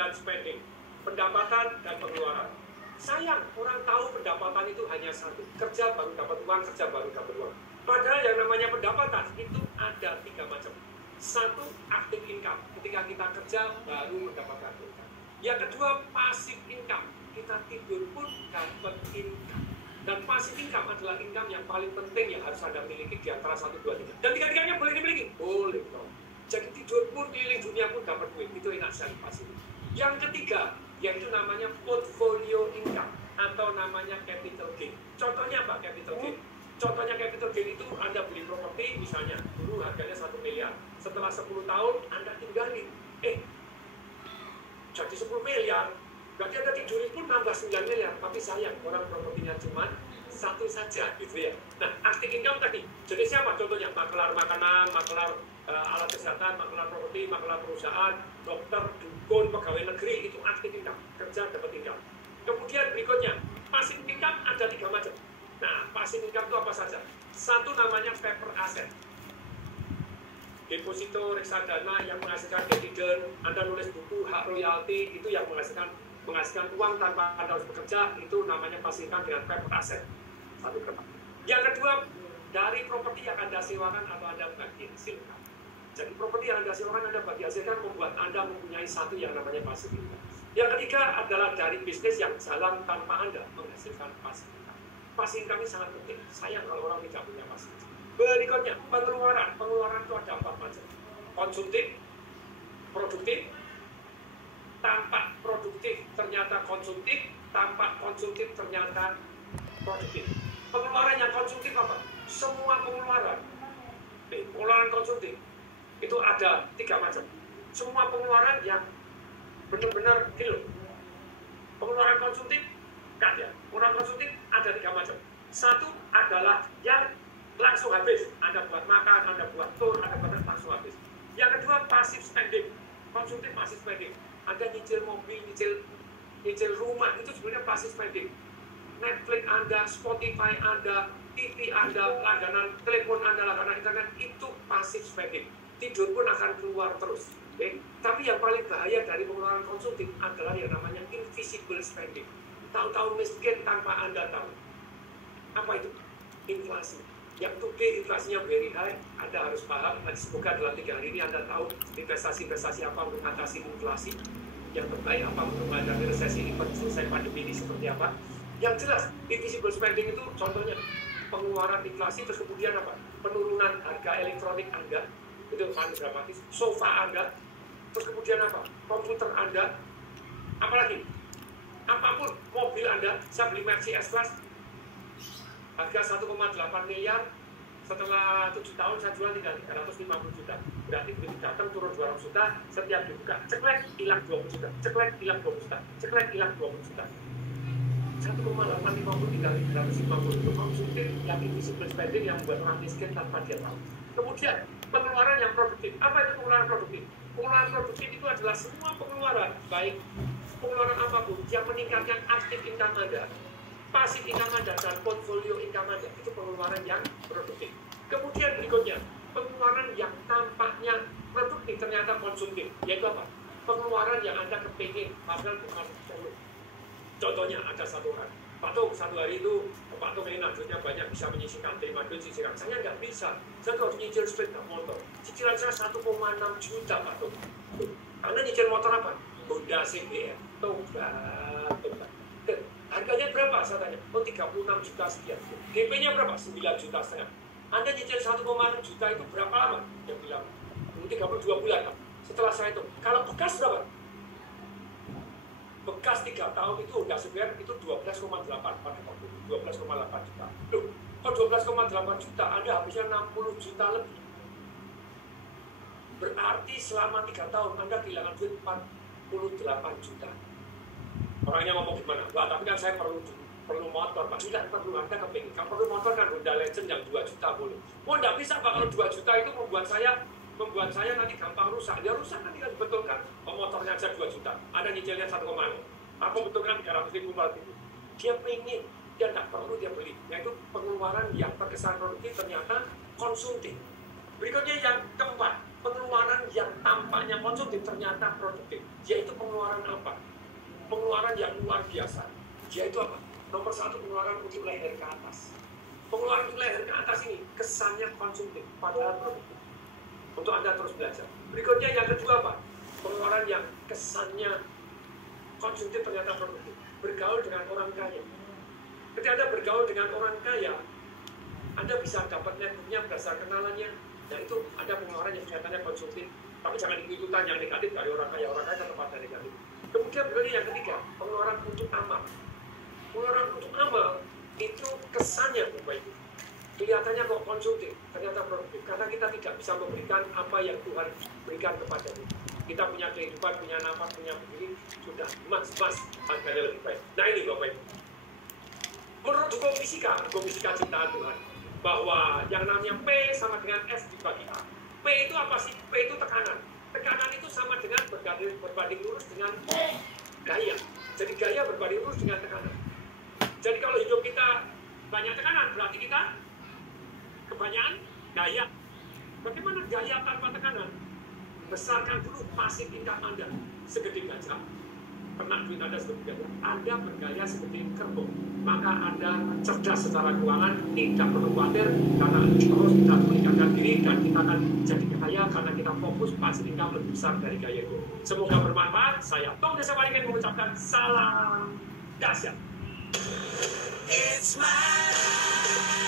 dan spending, pendapatan dan pengeluaran. Sayang, orang tahu pendapatan itu hanya satu, kerja baru dapat uang, kerja baru dapat uang. Padahal yang namanya pendapatan itu ada 3 macam. Satu, active income, ketika kita kerja baru mendapatkan income. Yang kedua, passive income, kita tidur pun dapat income. Dan passive income adalah income yang paling penting yang harus Anda miliki di antara 1, 2, 3. Dan 3-tiganya boleh dimiliki? Boleh dong. Jadi tidur pun, keliling dunia pun dapat duit, itu enak sekali passive. Yang ketiga, yaitu namanya portfolio income atau namanya capital gain. Contohnya apa capital gain? Contohnya capital gain itu Anda beli properti misalnya, dulu harganya 1 miliar. Setelah 10 tahun Anda tinggalin, jadi 10 miliar. Berarti Anda tidurin pun nambah 9 miliar. Tapi sayang, orang propertinya cuma 1 saja gitu ya. Nah, active income tadi, jadi siapa contohnya? Makelar makanan, makelar alat kesehatan, makelar properti, makelar perusahaan, dokter, dukun, pegawai negeri, itu active income, kerja dapat income. Kemudian berikutnya, passive income ada 3 macam. Nah, passive income itu apa saja? Satu namanya paper asset, deposito reksadana yang menghasilkan dividen. Anda nulis buku hak royalti, itu yang menghasilkan uang tanpa Anda harus bekerja, itu namanya passive income dengan paper asset. Satu kertas. Yang kedua, dari properti yang Anda sewakan atau Anda bagi hasilkan. Jadi properti yang Anda sewakan, Anda bagi hasilkan, membuat Anda mempunyai satu yang namanya passive income. Yang ketiga adalah dari bisnis yang jalan tanpa Anda menghasilkan passive income. Passive income ini sangat penting. Sayang kalau orang tidak punya passive income. Berikutnya, pengeluaran. Pengeluaran itu ada 4 macam. Konsumtif, produktif, tampak produktif ternyata konsumtif, tampak konsumtif ternyata produktif. Pengeluaran yang konsumtif apa? Semua pengeluaran. Pengeluaran konsumtif itu ada 3 macam. Semua pengeluaran yang benar-benar kilo. Pengeluaran konsumtif kan ya. Pengeluaran konsumtif ada 3 macam. Satu adalah yang langsung habis. Anda buat makan, Anda buat tour, Anda buat langsung habis. Yang kedua passive spending. Konsumtif passive spending. Anda nyicil mobil, nyicil rumah, itu sebenarnya passive spending. Netflix Anda, Spotify Anda, TV Anda, langganan telepon Anda, langganan internet, itu passive spending. Tidur pun akan keluar terus. Tapi yang paling bahaya dari pengeluaran konsumtif adalah yang namanya invisible spending. Tahu-tahu miskin tanpa Anda tahu. Apa itu? Inflasi. Yang today inflasinya very high, Anda harus paham. Semoga dalam 3 hari ini Anda tahu investasi-investasi apa untuk mengatasi inflasi. Yang terbaik apa untuk menghadapi resesi ini, selesai pandemi ini seperti apa. Yang jelas, invisible spending itu contohnya pengeluaran inflasi, terus kemudian apa? Penurunan harga elektronik Anda, itu paling dramatis. Sofa Anda, terus kemudian apa? Komputer Anda, apalagi? Apapun, mobil Anda, saya beli Mercy S-Class, harga 1,8 miliar, setelah 7 tahun saya jual tinggal 350 juta. Berarti begitu datang turun 200 juta, setiap dibuka, ceklek, hilang 20 juta, ceklek, hilang 20 juta, ceklek, hilang 20 juta. 1,850 tinggal 350 itu konsumtif yang invisible spending yang membuat orang miskin tanpa dia tahu. Kemudian pengeluaran yang produktif. Apa itu pengeluaran produktif? Pengeluaran produktif itu adalah semua pengeluaran, baik pengeluaran apapun yang meningkatkan active income Anda, passive income Anda, dan portfolio income Anda, itu pengeluaran yang produktif. Kemudian berikutnya, pengeluaran yang tampaknya produktif ternyata konsumtif, yaitu apa? Pengeluaran yang Anda kepingin, padahal bukan perlu. Contohnya ada satu orang, Pak Tung, satu hari itu Pak Tung ini duitnya banyak, bisa menyisihkan, terima duit, sisihkan. Saya nggak bisa, saya harus nyicil sepeda motor. Cicilan saya 1,6 juta Pak Tung. Anda nyicil motor apa? Honda CBR. Tobat. Harganya berapa? Saya tanya. Oh, 36 juta sekian. DP-nya berapa? 9 juta setengah. Anda nyicil 1,6 juta itu berapa lama? Dia bilang, 32 bulan. Setelah saya itu, kalau bekas berapa? Bekas 3 tahun itu Honda CBR itu 12,8 pada waktu itu. 12,8 juta. Loh, kalau 12,8 juta, Anda habisnya 60 juta lebih. Berarti selama 3 tahun Anda kehilangan duit 48 juta. Orangnya ngomong gimana? Wah, tapi kan saya perlu motor, Pak. Tidak perlu, Anda kepingin. Kalau perlu motor kan Honda Legend yang 2 juta boleh. Oh, tidak bisa Pak, kalau 2 juta itu membuat saya nanti gampang rusak. Dia rusak kan tidak dibetulkan. Oh, motornya aja 2 juta. Ada nyicilnya 1,6. Aku betulkan 300 ribu, 4 ribu. Dia pengen, dia tidak perlu dia beli. Yaitu pengeluaran yang terkesan produktif ternyata konsumtif. Berikutnya yang keempat, Pengeluaran yang tampaknya konsumtif ternyata produktif, yaitu pengeluaran apa? Pengeluaran yang luar biasa, yaitu apa? Nomor satu, pengeluaran untuk leher ke atas. Pengeluaran untuk leher ke atas ini kesannya konsumtif, padahal produktif. Untuk Anda terus belajar. Berikutnya yang kedua apa? Pengeluaran yang kesannya konsumtif ternyata produktif. Bergaul dengan orang kaya. Ketika Anda bergaul dengan orang kaya, Anda bisa dapat networknya berdasar kenalannya. Nah itu ada pengeluaran yang kelihatannya konsumtif. Tapi jangan ikutan yang negatif dari orang kaya. Orang kaya tetap ada negatif. Kemudian berikutnya yang ketiga, pengeluaran untuk amal. Pengeluaran untuk amal itu kesannya Bapak Ibu. Kelihatannya kok konsumtif, ternyata produktif. Karena kita tidak bisa memberikan apa yang Tuhan berikan kepada kita. Kita punya kehidupan, punya nafas, punya begini, sudah mas harganya lebih baik. Nah ini Bapak Ibu. Menurut hukum fisika ciptaan Tuhan, bahwa yang namanya P sama dengan S dibagi A. P itu apa sih? P itu tekanan. Tekanan itu sama dengan berbanding lurus dengan gaya. Jadi gaya berbanding lurus dengan tekanan. Jadi kalau hidup kita banyak tekanan, berarti kita kebanyakan gaya. Bagaimana gaya tanpa tekanan? Besarkan dulu pasif income Anda segede gajah. Pernah duit Anda segede gajah. Anda bergaya seperti kerbau. Maka Anda cerdas secara keuangan, tidak perlu khawatir karena terus kita meningkatkan diri dan kita akan jadi kaya karena kita fokus pasif income lebih besar dari gaya itu. Semoga bermanfaat. Saya Tom Desa Waringin mengucapkan salam dahsyat. It's my life.